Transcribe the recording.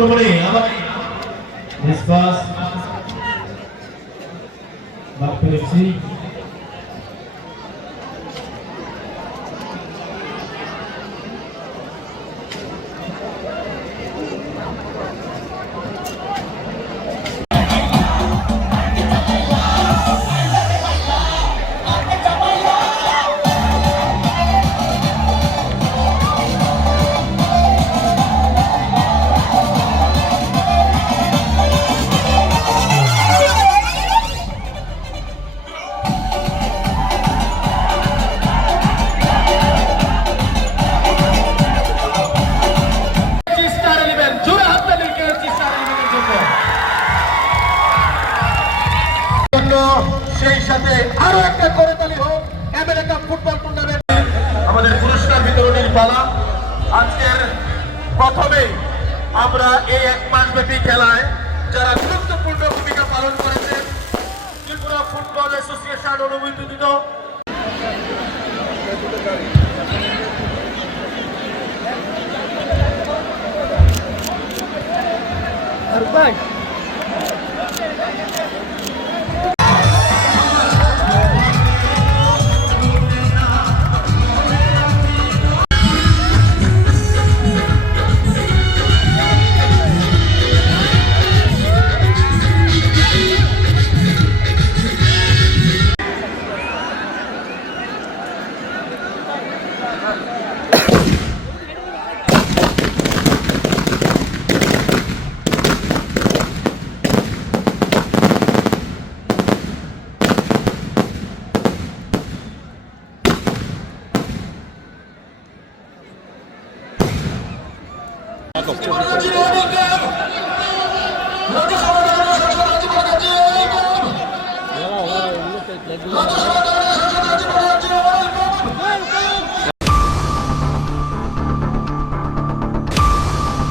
আক্রমণে আবার নিষ্পাস বাদ পেরেছি সেই সাথে আরও একটা করে তালি হোক আমেরিকা ফুটবল টুর্নামেন্ট। আমাদের পুরস্কার বিতরণের পালা আজকের প্রথমে আমরা এই এক মাস ব্যাপী খেলায় যারা গুরুত্বপূর্ণ ভূমিকা পালন করেছেন, ত্রিপুরা ফুটবল অ্যাসোসিয়েশন অনুমোদিত। Let's go.